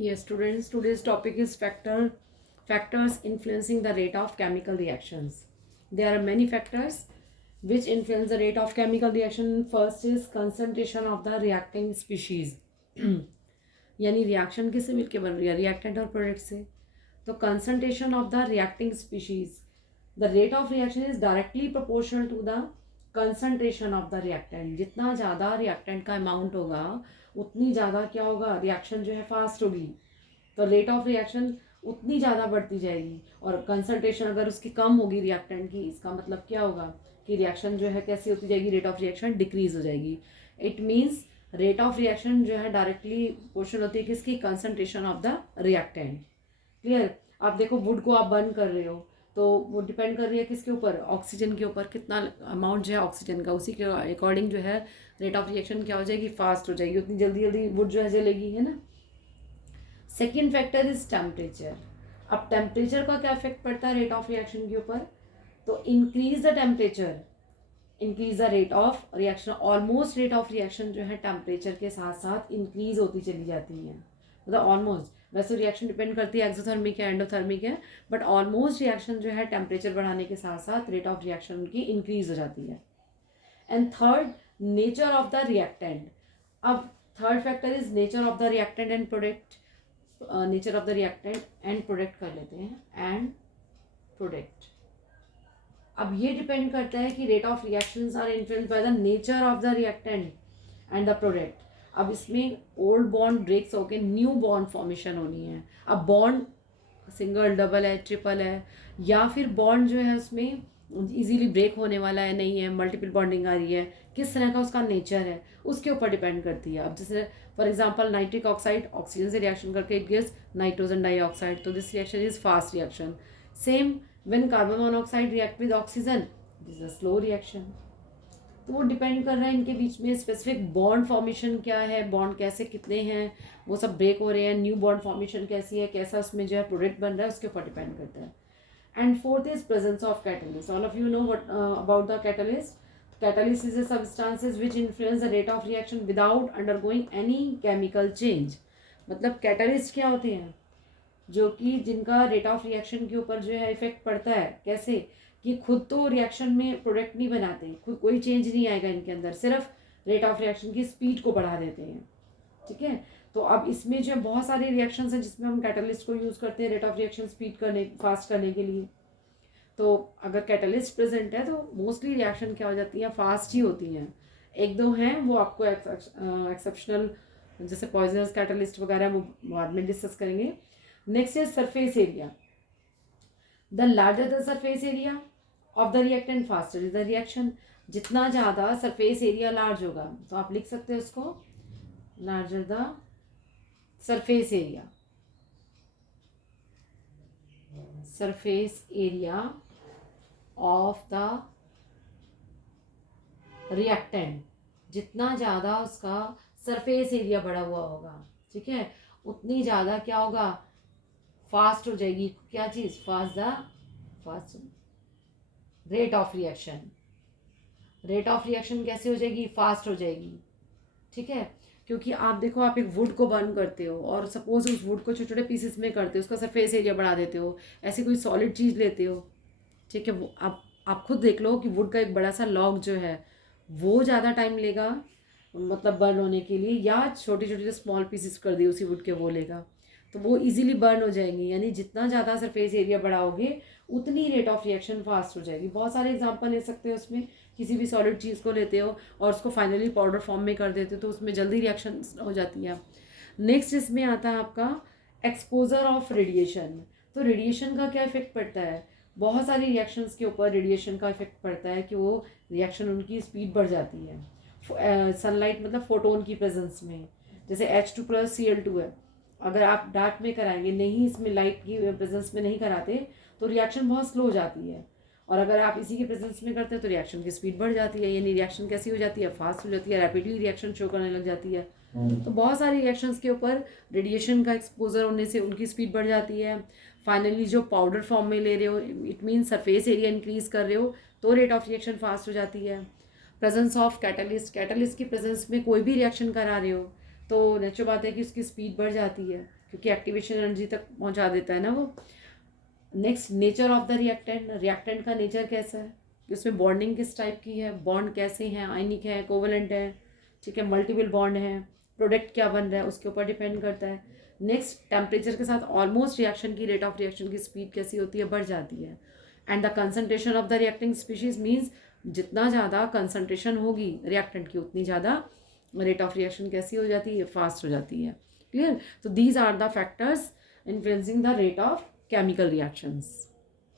Yes, students, today's topic is factors influencing the rate of chemical reactions. There are many factors which influence the rate of chemical reaction. First is concentration of the reacting species. यानी reaction किससे मिलके बन रही है, reactant और product से. तो concentration of the reacting species, the rate of reaction is directly proportional to the concentration of the reactant. जितना ज़्यादा रिएक्टेंट का अमाउंट होगा उतनी ज़्यादा क्या होगा, रिएक्शन जो है फास्ट होगी. तो रेट ऑफ रिएक्शन उतनी ज़्यादा बढ़ती जाएगी. और कंसंट्रेशन अगर उसकी कम होगी रिएक्टेंट की, इसका मतलब क्या होगा कि रिएक्शन जो है कैसी होती जाएगी, रेट ऑफ रिएक्शन डिक्रीज हो जाएगी. It means rate of reaction जो है डायरेक्टली प्रोपोर्शनल होती है किसकी, concentration of the reactant. Clear. आप देखो वुड को आप बर्न कर रहे हो तो वो डिपेंड कर रही है किसके ऊपर, ऑक्सीजन के ऊपर. कितना अमाउंट जो है ऑक्सीजन का, उसी के अकॉर्डिंग जो है रेट ऑफ रिएक्शन क्या हो जाएगी, फास्ट हो जाएगी. उतनी जल्दी जल्दी वुड जो है जलेगी, है ना. Second factor is temperature. अब टेम्परेचर का क्या इफेक्ट पड़ता है रेट ऑफ रिएक्शन के ऊपर. तो increase the temperature increase the rate of reaction. Almost rate of reaction जो है टेम्परेचर के साथ साथ इंक्रीज होती चली जाती है. मतलब ऑलमोस्ट, वैसे रिएक्शन डिपेंड करती है एक्सोथर्मिक है एंडोथर्मिक है, बट ऑलमोस्ट रिएक्शन जो है टेम्परेचर बढ़ाने के साथ साथ रेट ऑफ रिएक्शन उनकी इंक्रीज हो जाती है. And third, nature of the reactant. अब third factor is nature of the reactant and product. Nature of the reactant and product कर लेते हैं, एंड प्रोडक्ट. अब ये डिपेंड करता है कि rate of reactions are influenced by the nature of the reactant and the product. अब इसमें ओल्ड बॉन्ड ब्रेक्स होके न्यू बॉन्ड फॉर्मेशन होनी है. अब बॉन्ड सिंगल, डबल है, ट्रिपल है, या फिर बॉन्ड जो है उसमें इजीली ब्रेक होने वाला है, नहीं है, मल्टीपल बॉन्डिंग आ रही है, किस तरह का उसका नेचर है उसके ऊपर डिपेंड करती है. अब जैसे for example nitric oxide oxygen से रिएक्शन करके इट गिव्स नाइट्रोजन डाइऑक्साइड, तो this reaction is fast reaction. Same when carbon monoxide react with oxygen, this is a slow reaction. तो वो डिपेंड कर रहा है इनके बीच में स्पेसिफिक बॉन्ड फॉर्मेशन क्या है, बॉन्ड कैसे कितने हैं, वो सब ब्रेक हो रहे हैं, न्यू बॉन्ड फॉर्मेशन कैसी है, कैसा उसमें जो है प्रोडक्ट बन रहा है, उसके ऊपर डिपेंड करता है. And fourth is presence of catalyst. All of you know what about the catalyst. Catalyst is a substances which influence the rate of reaction without undergoing any chemical change. मतलब catalyst क्या होते हैं, जो कि जिनका rate of reaction के ऊपर जो है इफेक्ट पड़ता है. कैसे कि खुद तो रिएक्शन में प्रोडक्ट नहीं बनाते, खुद कोई चेंज नहीं आएगा इनके अंदर, सिर्फ रेट ऑफ रिएक्शन की स्पीड को बढ़ा देते हैं. ठीक है. तो अब इसमें जो बहुत सारे रिएक्शंस हैं जिसमें हम कैटलिस्ट को यूज़ करते हैं रेट ऑफ रिएक्शन स्पीड करने, फास्ट करने के लिए. तो अगर कैटलिस्ट प्रेजेंट है तो मोस्टली रिएक्शन क्या हो जाती है, फास्ट ही होती हैं. एक दो हैं वो आपको एक्सेप्शनल, जैसे पॉइजनस कैटलिस्ट वगैरह, वो बाद में डिस्कस करेंगे. Next is surface area. The larger the surface area of the reactant faster is the reaction. जितना ज़्यादा सरफेस एरिया लार्ज होगा, तो आप लिख सकते हैं उसको larger the surface area, surface area of the reactant. जितना ज़्यादा उसका सरफेस एरिया बढ़ा हुआ होगा, ठीक है, उतनी ज़्यादा क्या होगा, फास्ट हो जाएगी. क्या चीज़, fast rate of reaction. Rate of reaction कैसे हो जाएगी, फास्ट हो जाएगी. ठीक है. क्योंकि आप देखो, आप एक वुड को बर्न करते हो और सपोज उस वुड को छोटे छोटे पीसेस में करते हो, उसका सरफेस एरिया बढ़ा देते हो, ऐसी कोई सॉलिड चीज़ लेते हो. ठीक है. वो आप खुद देख लो कि वुड का एक बड़ा सा लॉग जो है वो ज़्यादा टाइम लेगा मतलब बर्न होने के लिए, या छोटे छोटे जो स्मॉल पीसेस कर दिए उसी वुड के वो लेगा, तो वो इजीली बर्न हो जाएंगे. यानी जितना ज़्यादा सरफेस एरिया बढ़ाओगे उतनी रेट ऑफ रिएक्शन फास्ट हो जाएगी. बहुत सारे एग्जांपल ले सकते हो उसमें. किसी भी सॉलिड चीज़ को लेते हो और उसको फाइनली पाउडर फॉर्म में कर देते हो, तो उसमें जल्दी रिएक्शन हो जाती है. नेक्स्ट इसमें आता है आपका एक्सपोजर ऑफ रेडिएशन. तो रेडिएशन का क्या इफेक्ट पड़ता है, बहुत सारी रिएक्शंस के ऊपर रेडिएशन का इफेक्ट पड़ता है कि वो रिएक्शन उनकी स्पीड बढ़ जाती है. सनलाइट मतलब फोटोन की प्रेजेंस में, जैसे H2+Cl2 है, अगर आप डार्क में कराएंगे, नहीं इसमें लाइट की प्रेजेंस में नहीं कराते, तो रिएक्शन बहुत स्लो हो जाती है. और अगर आप इसी के प्रेजेंस में करते हैं तो रिएक्शन की स्पीड बढ़ जाती है. यानी रिएक्शन कैसी हो जाती है, फास्ट हो जाती है, रैपिडली रिएक्शन शो करने लग जाती है. तो बहुत सारी रिएक्शंस के ऊपर रेडिएशन का एक्सपोजर होने से उनकी स्पीड बढ़ जाती है. फाइनली जो पाउडर फॉर्म में ले रहे हो, it mean surface area increase कर रहे हो, तो रेट ऑफ रिएक्शन फास्ट हो जाती है. प्रेजेंस ऑफ कैटलिस्ट की प्रेजेंस में कोई भी रिएक्शन करा रहे हो तो नेचुरल बात है कि उसकी स्पीड बढ़ जाती है. क्योंकि एक्टिवेशन एनर्जी तक पहुंचा देता है ना वो। Next, nature of the reactant. Reactant का नेचर कैसा है, उसमें बॉन्डिंग किस टाइप की है, बॉन्ड कैसे हैं, आयनिक है, कोवलेंट है, ठीक है, मल्टीपल बॉन्ड है, प्रोडक्ट क्या बन रहा है उसके ऊपर डिपेंड करता है। नेक्स्ट, टेम्परेचर के साथ ऑलमोस्ट रिएक्शन की रेट ऑफ रिएक्शन की स्पीड कैसी होती है, बढ़ जाती है। And the concentration of the reacting species means जितना ज़्यादा कंसनट्रेशन होगी रिएक्टेंट की उतनी ज़्यादा रेट ऑफ रिएक्शन कैसी हो जाती है, फास्ट हो जाती है। क्लियर? तो these are the factors influencing the rate of chemical reactions.